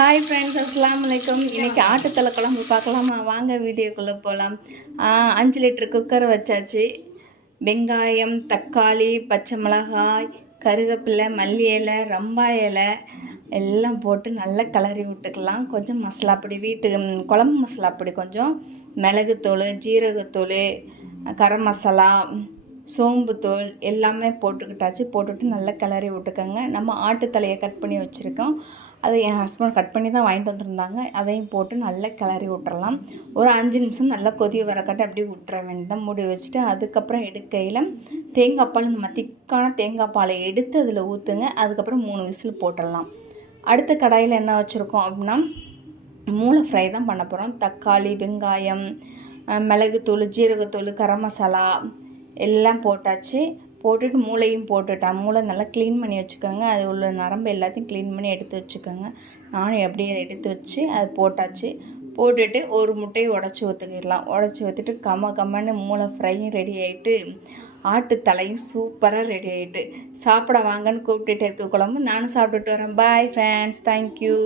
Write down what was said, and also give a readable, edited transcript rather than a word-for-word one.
Hi friends, அஸ்ஸலாமு அலைக்கும். இன்றைக்கி ஆட்டுத்தலை குழம்பு பார்க்கலாமா? வாங்க வீடியோக்குள்ளே போகலாம். 5 லிட்டர் குக்கர் வச்சாச்சு. வெங்காயம், தக்காளி, பச்சை மிளகாய், கருவேப்பிலை, மல்லி இலை, ரம்பாய் இலை எல்லாம் போட்டு நல்லா கிளறி விட்டுக்கலாம். கொஞ்சம் மசாலா பொடி, குழம்பு மசாலா பொடி, கொஞ்சம் மிளகுத்தூள், ஜீரகத்தூள், கரம் மசாலா, சோம்புத்தூள் எல்லாமே போட்டுக்கிட்டாச்சு. போட்டுட்டு நல்லா கிளறி விட்டுக்கோங்க. நம்ம ஆட்டுத்தலையை கட் பண்ணி வச்சுருக்கோம். அதை என் ஹஸ்பண்ட் கட் பண்ணி தான் வாங்கிட்டு வந்திருந்தாங்க. அதையும் போட்டு நல்லா கிளறி விட்டுறலாம். ஒரு 5 நிமிஷம் நல்லா கொதி வரக்கட்ட அப்படியே விட்டுற வேண்டாம். மூடி வச்சுட்டு அதுக்கப்புறம் எடுக்கையில் தேங்காய் பால், நம்ம திக்கான தேங்காய் பாலை எடுத்து அதில் ஊற்றுங்க. அதுக்கப்புறம் 3 விசில் போட்டுடலாம். அடுத்த கடாயில் என்ன வச்சுருக்கோம் அப்படின்னா, மூளை ஃப்ரை தான் பண்ண போகிறோம். தக்காளி, வெங்காயம், மிளகுத்தூள், ஜீரகத்தூள், கரம் மசாலா எல்லாம் போட்டாச்சு. போட்டுட்டு மூளையும் போட்டுட்டேன். மூளை நல்லா க்ளீன் பண்ணி வச்சுக்கோங்க. அது உள்ள நரம்பு எல்லாத்தையும் க்ளீன் பண்ணி எடுத்து வச்சுக்கோங்க. நானும் எப்படியே எடுத்து வச்சு அது போட்டாச்சு. போட்டுட்டு ஒரு முட்டையை உடச்சி ஊற்றிக்கிடலாம். உடச்சி ஊற்றிட்டு கம்மன்னு மூளை ஃப்ரையும் ரெடி ஆகிட்டு, ஆட்டுத்தலையும் சூப்பராக ரெடி ஆகிட்டு, சாப்பிட வாங்கன்னு கூப்பிட்டுட்டு இருக்க குழம்பு நானும் சாப்பிட்டுட்டு வரேன். Bye friends, thank you.